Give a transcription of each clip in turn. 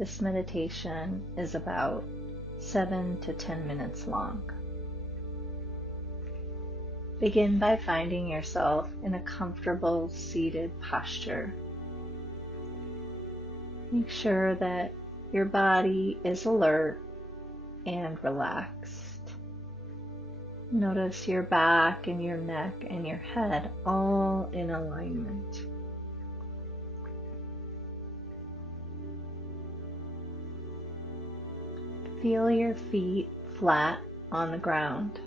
This meditation is about 7 to 10 minutes long. Begin by finding yourself in a comfortable seated posture. Make sure that your body is alert and relaxed. Notice your back and your neck and your head all in alignment. Feel your feet flat on the ground.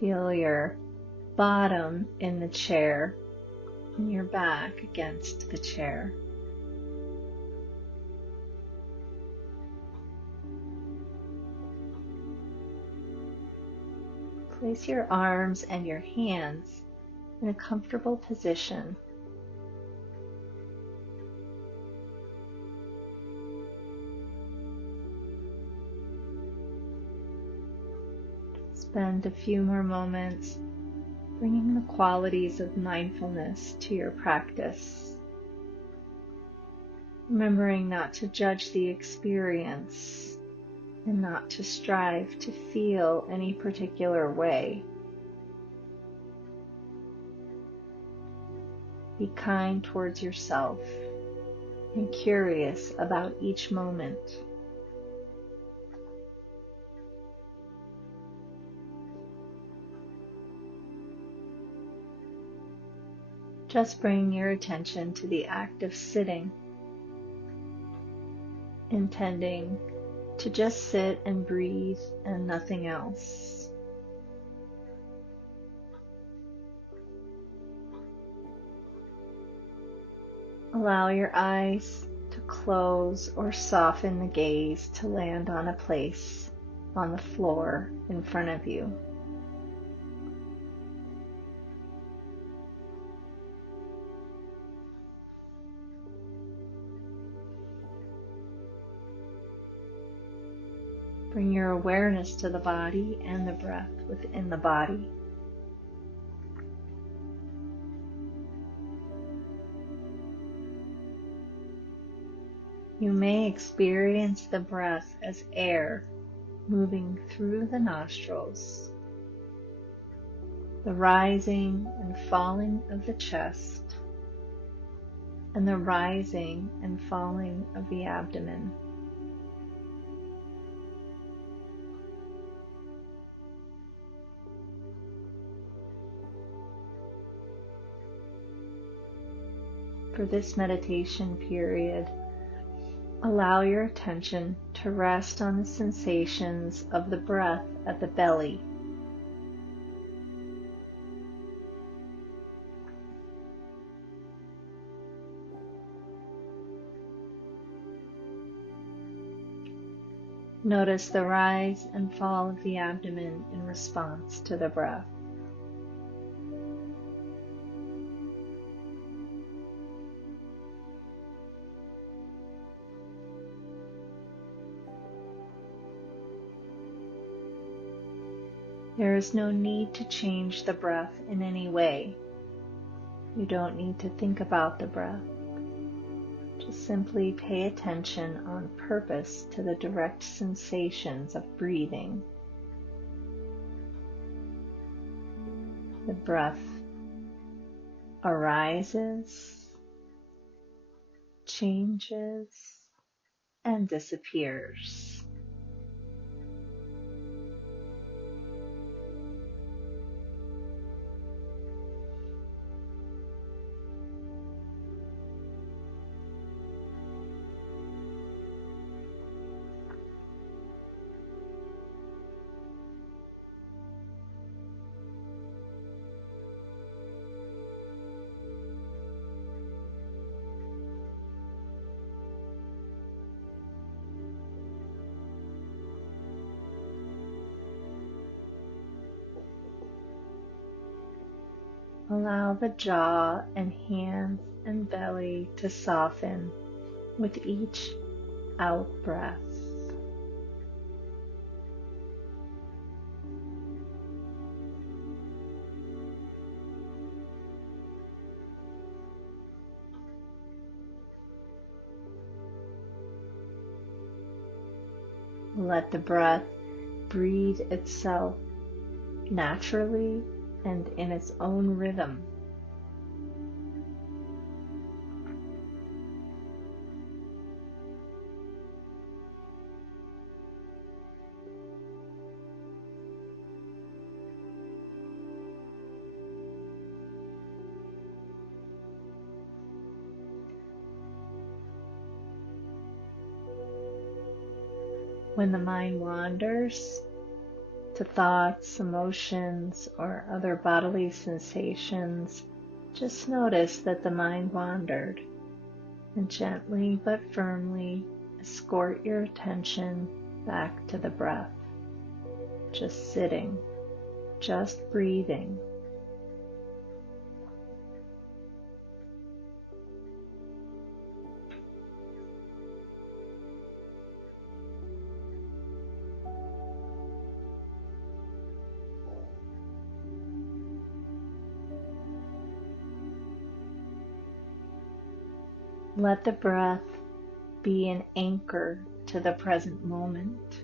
Feel your bottom in the chair and your back against the chair. Place your arms and your hands in a comfortable position. Spend a few more moments bringing the qualities of mindfulness to your practice, remembering not to judge the experience and not to strive to feel any particular way. Be kind towards yourself and curious about each moment. Just bring your attention to the act of sitting, intending to just sit and breathe and nothing else. Allow your eyes to close or soften the gaze to land on a place on the floor in front of you. Bring your awareness to the body and the breath within the body. You may experience the breath as air moving through the nostrils, the rising and falling of the chest, and the rising and falling of the abdomen. For this meditation period, allow your attention to rest on the sensations of the breath at the belly. Notice the rise and fall of the abdomen in response to the breath. There is no need to change the breath in any way. You don't need to think about the breath. Just simply pay attention on purpose to the direct sensations of breathing. The breath arises, changes, and disappears. Allow the jaw and hands and belly to soften with each out breath. Let the breath breathe itself naturally and in its own rhythm. When the mind wanders to thoughts, emotions, or other bodily sensations, just notice that the mind wandered and gently but firmly escort your attention back to the breath. Just sitting, just breathing. Let the breath be an anchor to the present moment.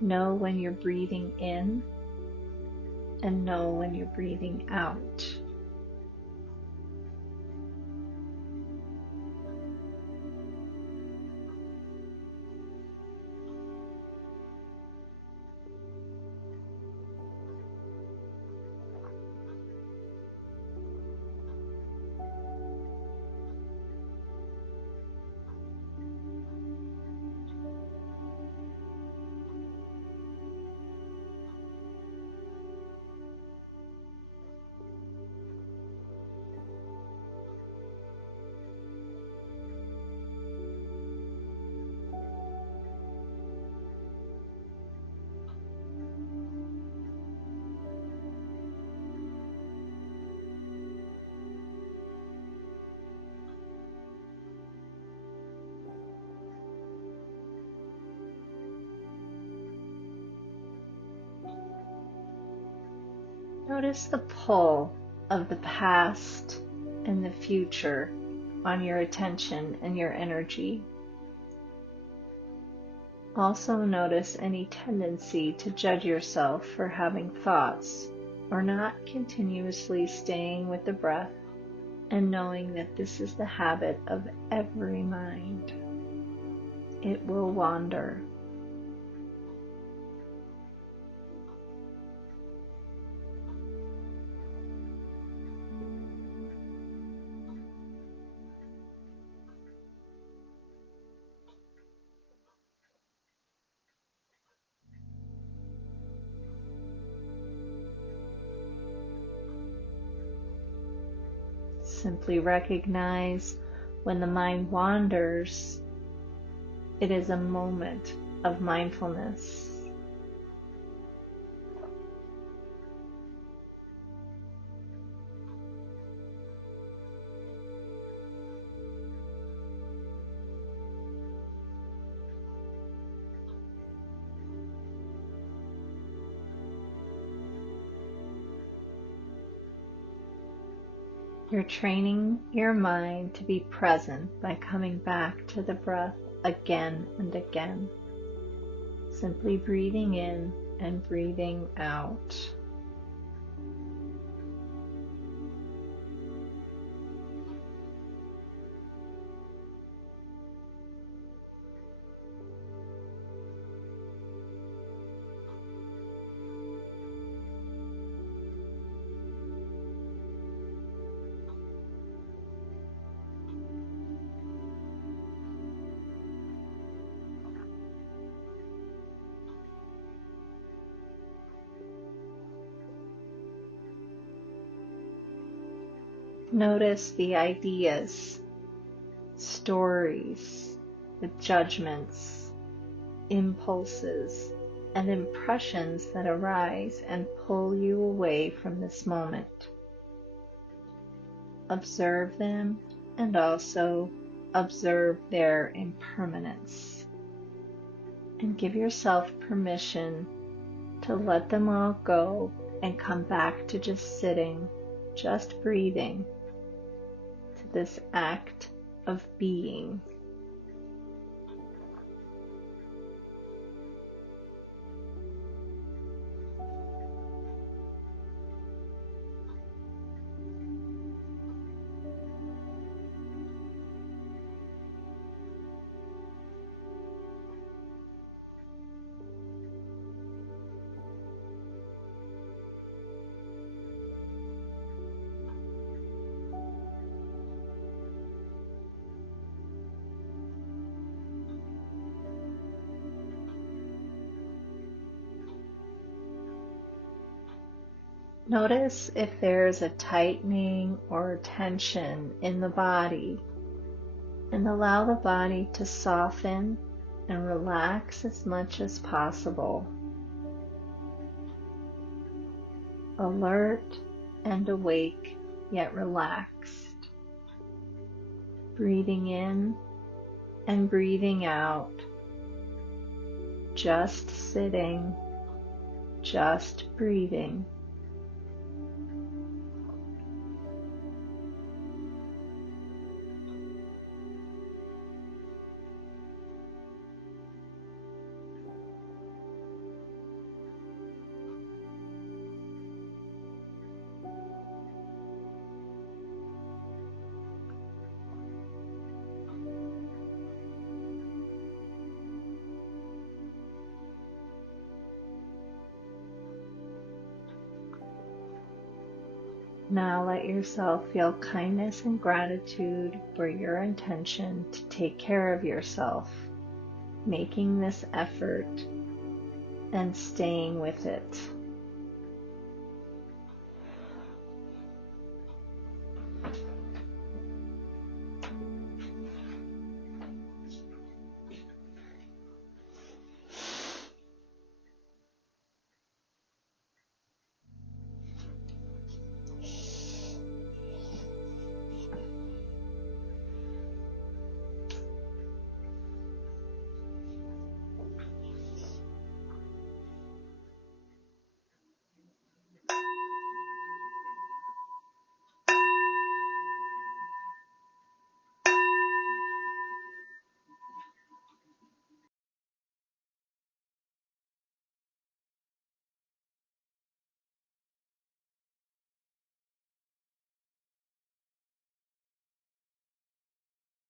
Know when you're breathing in and know when you're breathing out. Notice the pull of the past and the future on your attention and your energy. Also notice any tendency to judge yourself for having thoughts or not continuously staying with the breath and knowing that this is the habit of every mind. It will wander. Simply recognize when the mind wanders, it is a moment of mindfulness. You're training your mind to be present by coming back to the breath again and again. Simply breathing in and breathing out. Notice the ideas, stories, the judgments, impulses, and impressions that arise and pull you away from this moment. Observe them and also observe their impermanence. And give yourself permission to let them all go and come back to just sitting, just breathing, to this act of being. Notice if there's a tightening or tension in the body, and allow the body to soften and relax as much as possible. Alert and awake, yet relaxed. Breathing in and breathing out. Just sitting, just breathing. Now let yourself feel kindness and gratitude for your intention to take care of yourself, making this effort and staying with it.